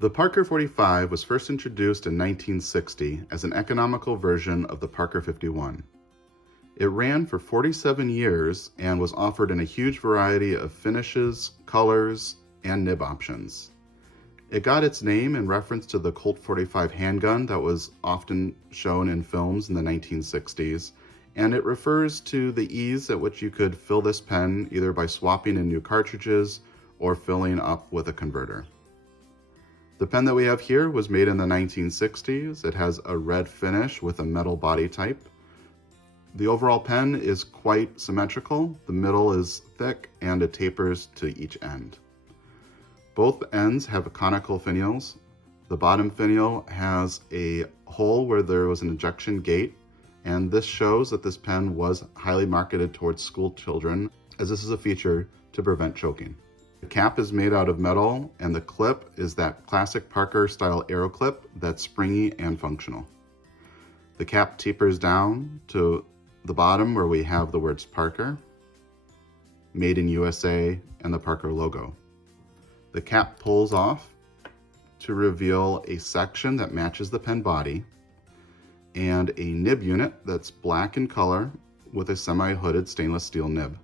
The Parker 45 was first introduced in 1960 as an economical version of the Parker 51. It ran for 47 years and was offered in a huge variety of finishes, colors, and nib options. It got its name in reference to the Colt 45 handgun that was often shown in films in the 1960s, and it refers to the ease at which you could fill this pen either by swapping in new cartridges or filling up with a converter. The pen that we have here was made in the 1960s. It has a red finish with a metal body type. The overall pen is quite symmetrical. The middle is thick and it tapers to each end. Both ends have conical finials. The bottom finial has a hole where there was an ejection gate, and this shows that this pen was highly marketed towards school children, as this is a feature to prevent choking. The cap is made out of metal, and the clip is that classic Parker style arrow clip that's springy and functional. The cap tapers down to the bottom where we have the words Parker, Made in USA, and the Parker logo. The cap pulls off to reveal a section that matches the pen body and a nib unit that's black in color with a semi-hooded stainless steel nib.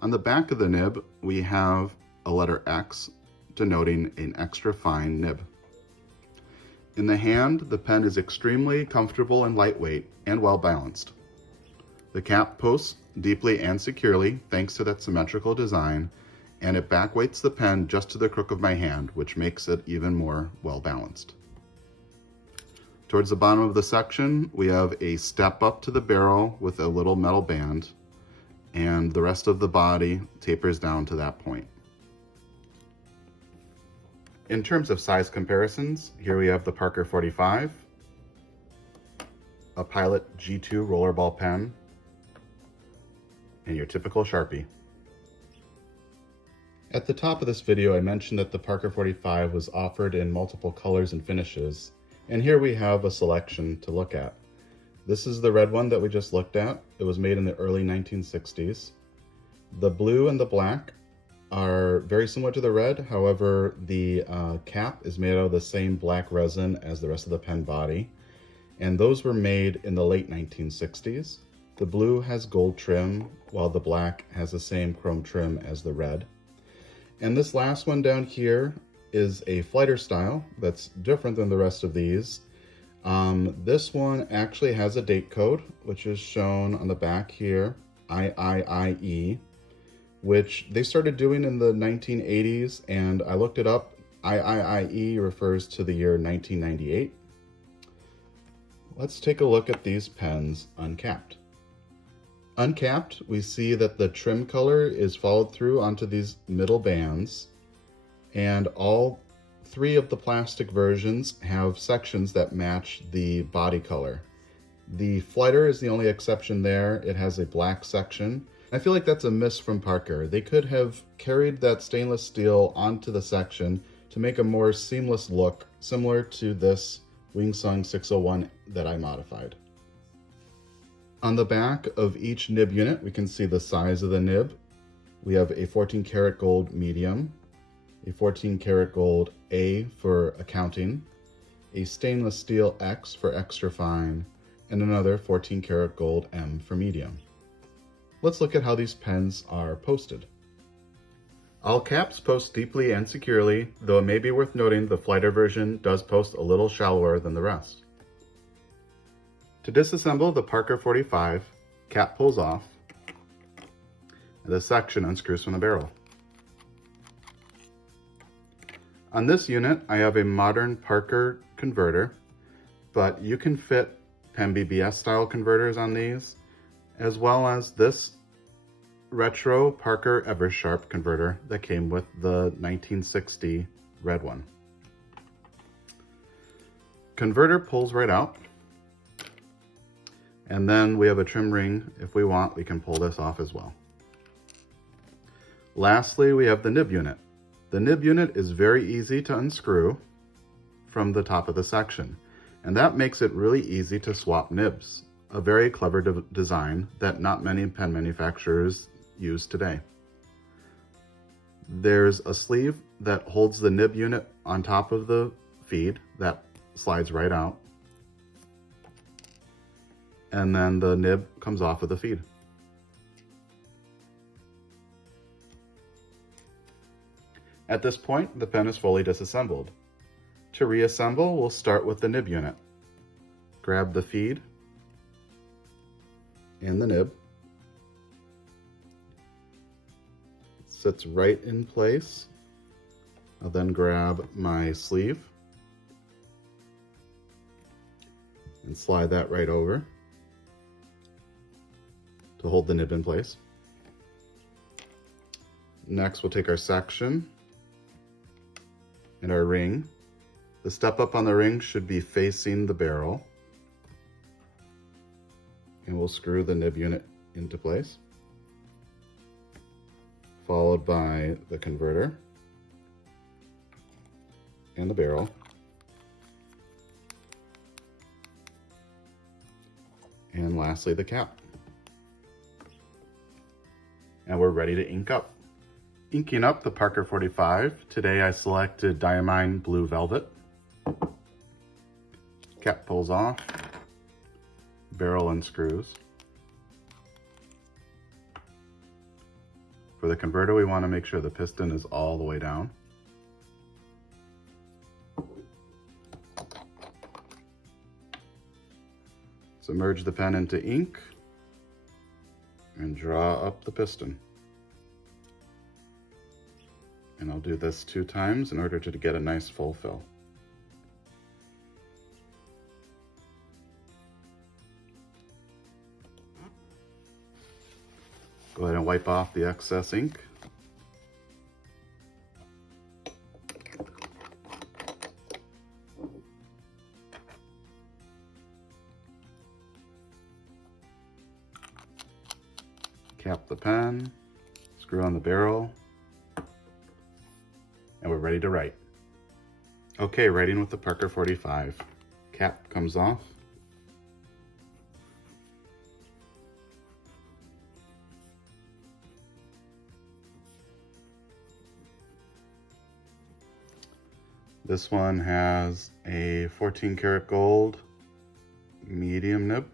On the back of the nib, we have a letter X denoting an extra fine nib. In the hand, the pen is extremely comfortable and lightweight and well balanced. The cap posts deeply and securely thanks to that symmetrical design, and it backweights the pen just to the crook of my hand, which makes it even more well balanced. Towards the bottom of the section, we have a step up to the barrel with a little metal band, and the rest of the body tapers down to that point. In terms of size comparisons, here we have the Parker 45, a Pilot G2 rollerball pen, and your typical Sharpie. At the top of this video, I mentioned that the Parker 45 was offered in multiple colors and finishes, and here we have a selection to look at. This is the red one that we just looked at. It was made in the early 1960s. The blue and the black are very similar to the red, however, the cap is made out of the same black resin as the rest of the pen body, and those were made in the late 1960s. The blue has gold trim, while the black has the same chrome trim as the red. And this last one down here is a flighter style that's different than the rest of these. This one actually has a date code, which is shown on the back here, IIIE, which they started doing in the 1980s, and I looked it up. IIIE refers to the year 1998. Let's take a look at these pens uncapped. Uncapped, we see that the trim color is followed through onto these middle bands, and all three of the plastic versions have sections that match the body color. The Flighter is the only exception there. It has a black section. I feel like that's a miss from Parker. They could have carried that stainless steel onto the section to make a more seamless look, similar to this Wingsung 601 that I modified. On the back of each nib unit, we can see the size of the nib. We have a 14 karat gold medium, a 14 karat gold A for accounting, a stainless steel X for extra fine, and another 14 karat gold M for medium. Let's look at how these pens are posted. All caps post deeply and securely, though it may be worth noting the Flighter version does post a little shallower than the rest. To disassemble the Parker 45, cap pulls off, and the section unscrews from the barrel. On this unit, I have a modern Parker converter, but you can fit Pen BBS style converters on these, as well as this retro Parker Eversharp converter that came with the 1960 red one. Converter pulls right out. And then we have a trim ring. If we want, we can pull this off as well. Lastly, we have the nib unit. The nib unit is very easy to unscrew from the top of the section, and that makes it really easy to swap nibs, a very clever design that not many pen manufacturers use today. There's a sleeve that holds the nib unit on top of the feed. That slides right out. And then the nib comes off of the feed. At this point, the pen is fully disassembled. To reassemble, we'll start with the nib unit. Grab the feed and the nib. It sits right in place. I'll then grab my sleeve and slide that right over to hold the nib in place. Next, we'll take our section and our ring. The step up on the ring should be facing the barrel. And we'll screw the nib unit into place, followed by the converter and the barrel. And lastly, the cap. And we're ready to ink up. Inking up the Parker 45, today I selected Diamine Blue Velvet. Cap pulls off, barrel unscrews. For the converter, we want to make sure the piston is all the way down. Submerge the pen into ink and draw up the piston. And I'll do this 2 times in order to get a nice full fill. Go ahead and wipe off the excess ink. Cap the pen, screw on the barrel, and we're ready to write. Okay, writing with the Parker 45. Cap comes off. This one has a 14 karat gold medium nib.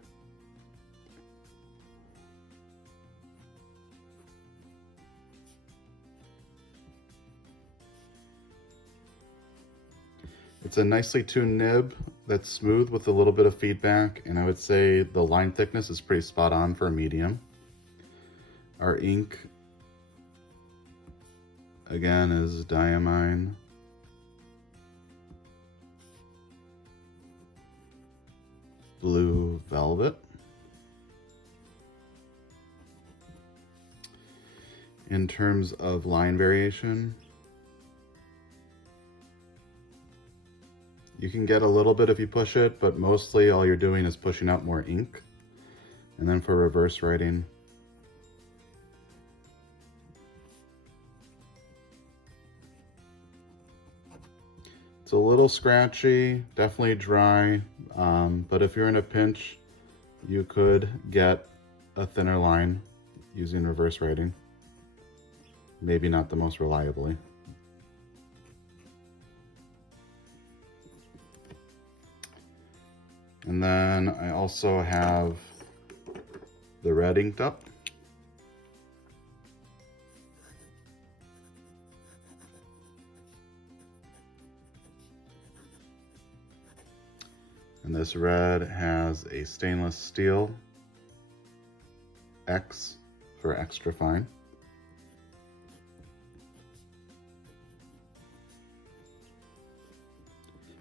It's a nicely tuned nib that's smooth with a little bit of feedback, and I would say the line thickness is pretty spot on for a medium. Our ink, again, is Diamine Blue Velvet. In terms of line variation, you can get a little bit if you push it, but mostly all you're doing is pushing out more ink. And then for reverse writing, it's a little scratchy, definitely dry, but if you're in a pinch, you could get a thinner line using reverse writing. Maybe not the most reliably. And then I also have the red inked up. And this red has a stainless steel X for extra fine.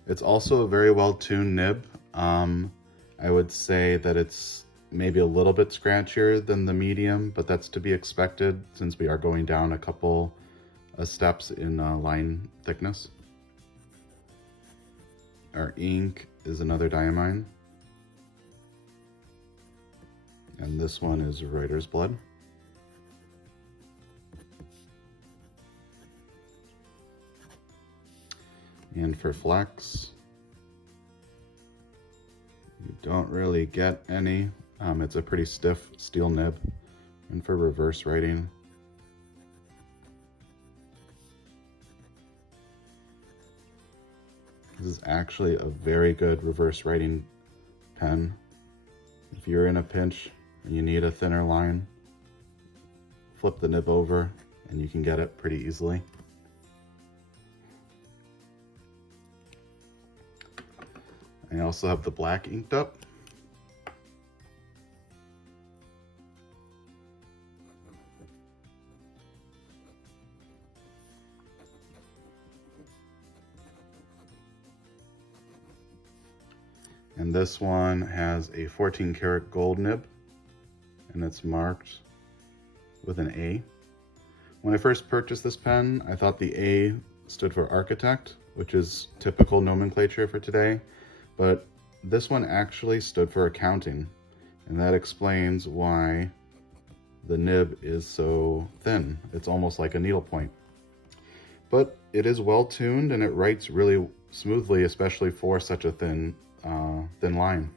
It's also a very well tuned nib. I would say that it's maybe a little bit scratchier than the medium, but that's to be expected since we are going down a couple of steps in line thickness. Our ink is another Diamine, and this one is Writer's Blood. And for flex, you don't really get any. It's a pretty stiff steel nib. And for reverse writing, This is actually a very good reverse writing pen. If you're in a pinch and you need a thinner line, flip the nib over and you can get it pretty easily. I also have the black inked up. And this one has a 14 karat gold nib, and it's marked with an A. When I first purchased this pen, I thought the A stood for architect, which is typical nomenclature for today, but this one actually stood for accounting, and that explains why the nib is so thin. It's almost like a needlepoint. But it is well tuned and it writes really smoothly, especially for such a thin line.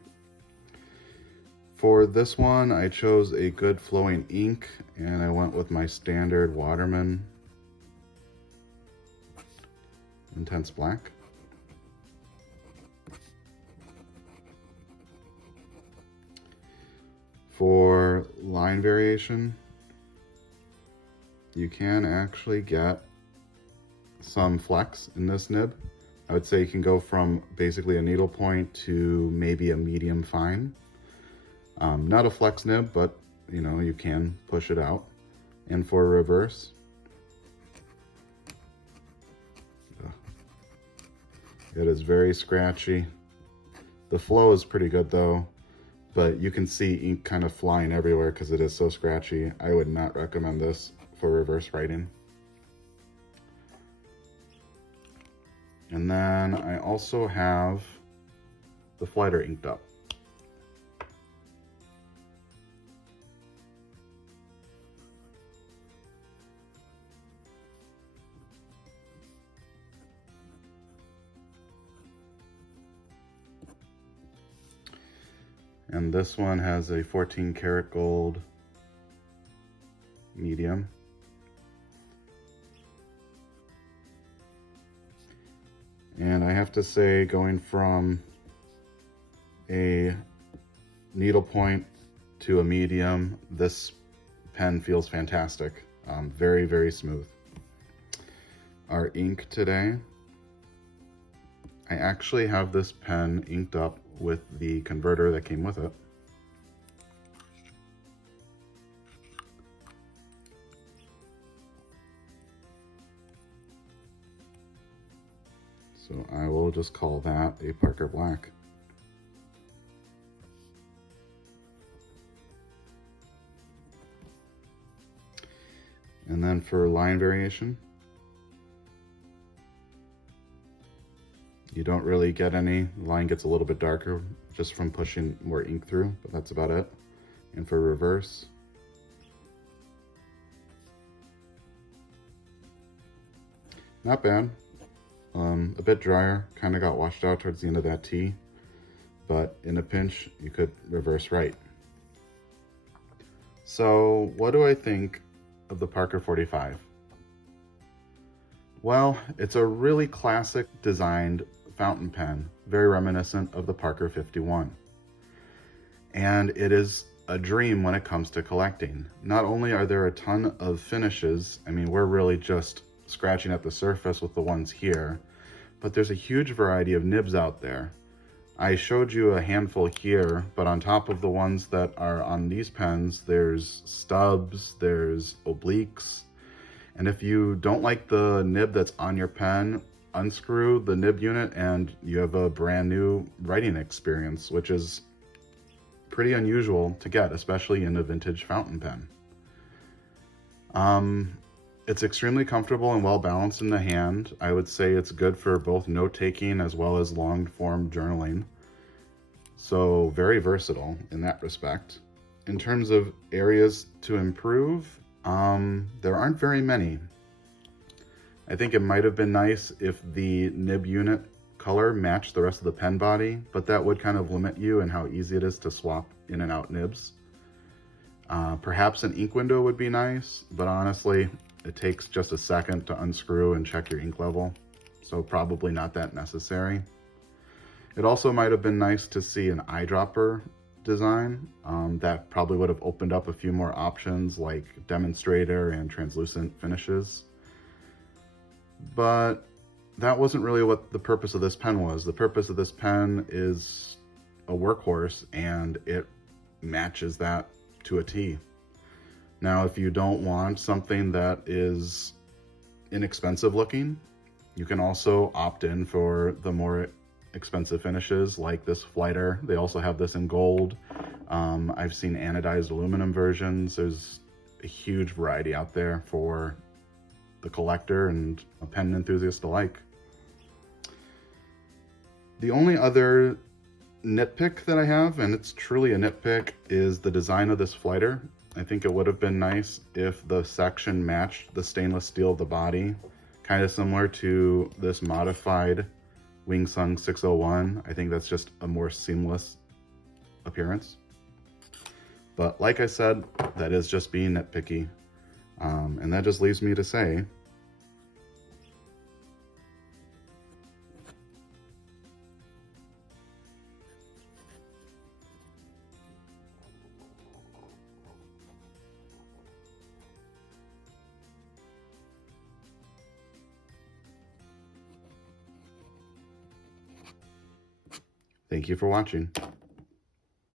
For this one, I chose a good flowing ink and I went with my standard Waterman Intense Black. For line variation, you can actually get some flex in this nib. I would say you can go from basically a needlepoint to maybe a medium fine. Not a flex nib, but you know, you can push it out. And for reverse, it is very scratchy. The flow is pretty good though, but you can see ink kind of flying everywhere because it is so scratchy. I would not recommend this for reverse writing. And then I also have the Flighter inked up. And this one has a 14 karat gold medium. And I have to say, going from a needlepoint to a medium, this pen feels fantastic. Very, very smooth. Our ink today, I actually have this pen inked up with the converter that came with it. So I will just call that a Parker Black. And then for line variation, you don't really get any. The line gets a little bit darker just from pushing more ink through, but that's about it. And for reverse, not bad. A bit drier, kind of got washed out towards the end of that T, but in a pinch, you could reverse write. So what do I think of the Parker 45? Well, it's a really classic designed fountain pen, very reminiscent of the Parker 51. And it is a dream when it comes to collecting. Not only are there a ton of finishes, I mean, we're really just scratching at the surface with the ones here, but there's a huge variety of nibs out there. I showed you a handful here, but on top of the ones that are on these pens, there's stubs, there's obliques, and if you don't like the nib that's on your pen, unscrew the nib unit and you have a brand new writing experience, which is pretty unusual to get, especially in a vintage fountain pen. It's extremely comfortable and well balanced in the hand. I would say it's good for both note-taking as well as long-form journaling. So very versatile in that respect. In terms of areas to improve, there aren't very many. I think it might have been nice if the nib unit color matched the rest of the pen body, but that would kind of limit you in how easy it is to swap in and out nibs. Perhaps an ink window would be nice, but honestly, it takes just a second to unscrew and check your ink level. so probably not that necessary. It also might have been nice to see an eyedropper design. That probably would have opened up a few more options like demonstrator and translucent finishes. But that wasn't really what the purpose of this pen was. The purpose of this pen is a workhorse, and it matches that to a T. Now, if you don't want something that is inexpensive looking, you can also opt in for the more expensive finishes like this Flighter. They also have this in gold. I've seen anodized aluminum versions. There's a huge variety out there for the collector and a pen enthusiast alike. The only other nitpick that I have, and it's truly a nitpick, is the design of this Flighter. I think it would have been nice if the section matched the stainless steel of the body, kind of similar to this modified Wingsung 601. I think that's just a more seamless appearance. But like I said, that is just being nitpicky. And that just leaves me to say, thank you for watching.